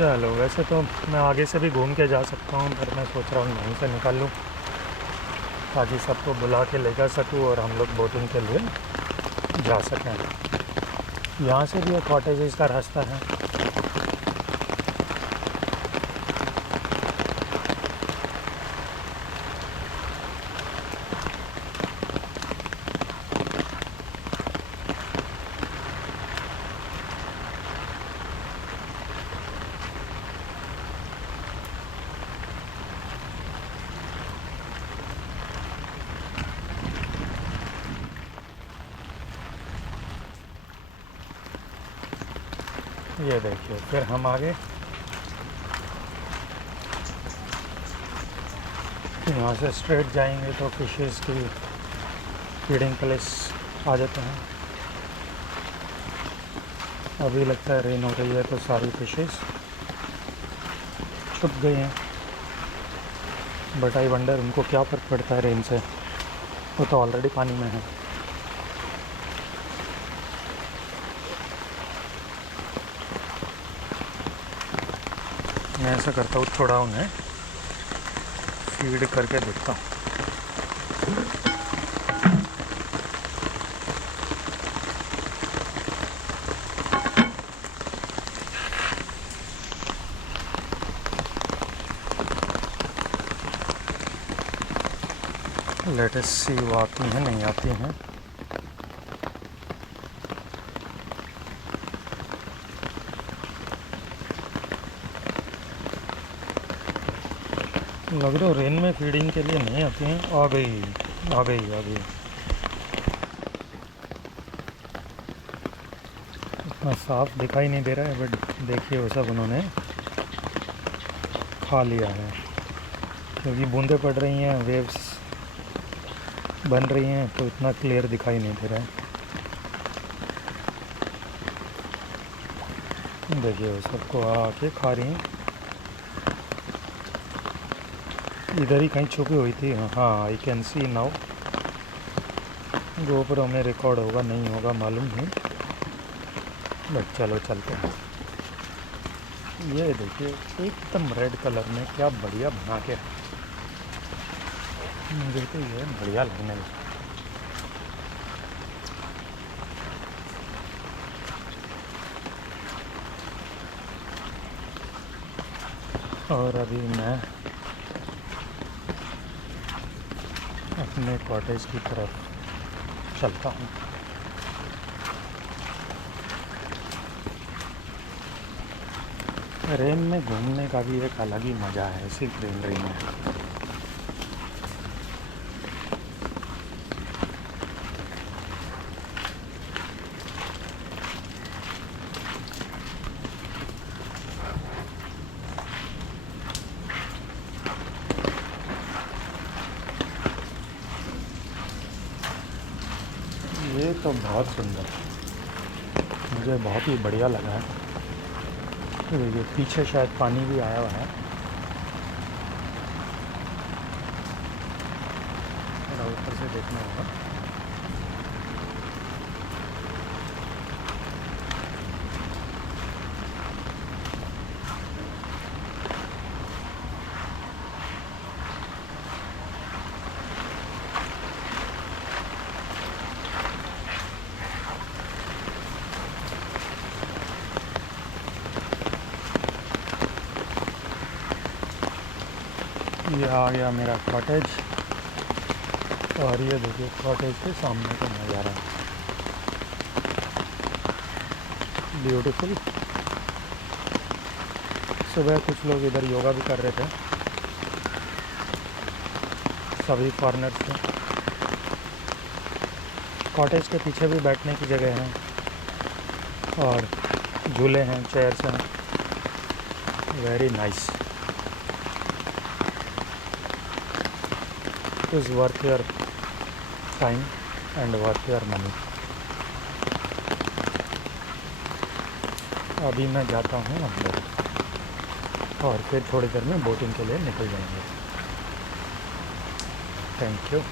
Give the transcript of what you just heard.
चलो वैसे तो मैं आगे से भी घूम के जा सकता हूँ, पर मैं सोच रहा हूँ यहीं से निकाल लूँ ताकि सबको बुला के ले जा सकूँ और हम लोग बोटिंग के लिए जा सकें। यहाँ से भी एक कॉटेजेस का रास्ता है। ये देखिए, फिर हम आगे यहाँ से स्ट्रेट जाएंगे तो फिशेस की फीडिंग प्लेस आ जाते हैं। अभी लगता है रेन हो रही है तो सारी फिशेस छुप गई हैं, बट आई वंडर उनको क्या फ़र्क पड़ता है रेन से, वो तो ऑलरेडी पानी में है। मैं ऐसा करता हूँ, थोड़ा उन्हें फीड करके देखता हूँ। लेट अस सी वो आती हैं नहीं आती हैं। लग रहा है रेन में फीडिंग के लिए नहीं आती हैं। आ गई आ गई आ गई। इतना साफ दिखाई नहीं दे रहा है, बट देखिए वो सब उन्होंने खा लिया है, क्योंकि बूंदें पड़ रही हैं, वेव्स बन रही हैं, तो इतना क्लियर दिखाई नहीं दे रहा है। देखिए वो सबको आके खा रही हैं। इधर ही कहीं छुपी हुई थी। हाँ, I can see now. GoPro में रिकॉर्ड होगा नहीं होगा मालूम नहीं, बट चलो चलते हैं। ये देखिए एकदम रेड कलर में क्या बढ़िया बना के, मुझे तो ये बढ़िया लगने लगा। और अभी मैं अपने कॉटेज की तरफ चलता हूँ। रेन में घूमने का भी एक अलग ही मज़ा है, सिर्फ ग्रीनरी में। ये तो बहुत सुंदर, मुझे बहुत ही बढ़िया लगा है। देखिए पीछे शायद पानी भी आया हुआ है, थोड़ा ऊपर से देखना होगा। ये आ गया मेरा कॉटेज, और ये देखिए कॉटेज के सामने का नज़ारा, ब्यूटीफुल। सुबह कुछ लोग इधर योगा भी कर रहे थे, सभी फॉरेनर्स थे। कॉटेज के पीछे भी बैठने की जगह है, और झूले हैं, चेयर्स हैं, very nice. Is worth your time and worth your money. अभी मैं जाता हूँ अंदर, और फिर थोड़ी देर में बोटिंग के लिए निकल जाएंगे। Thank you.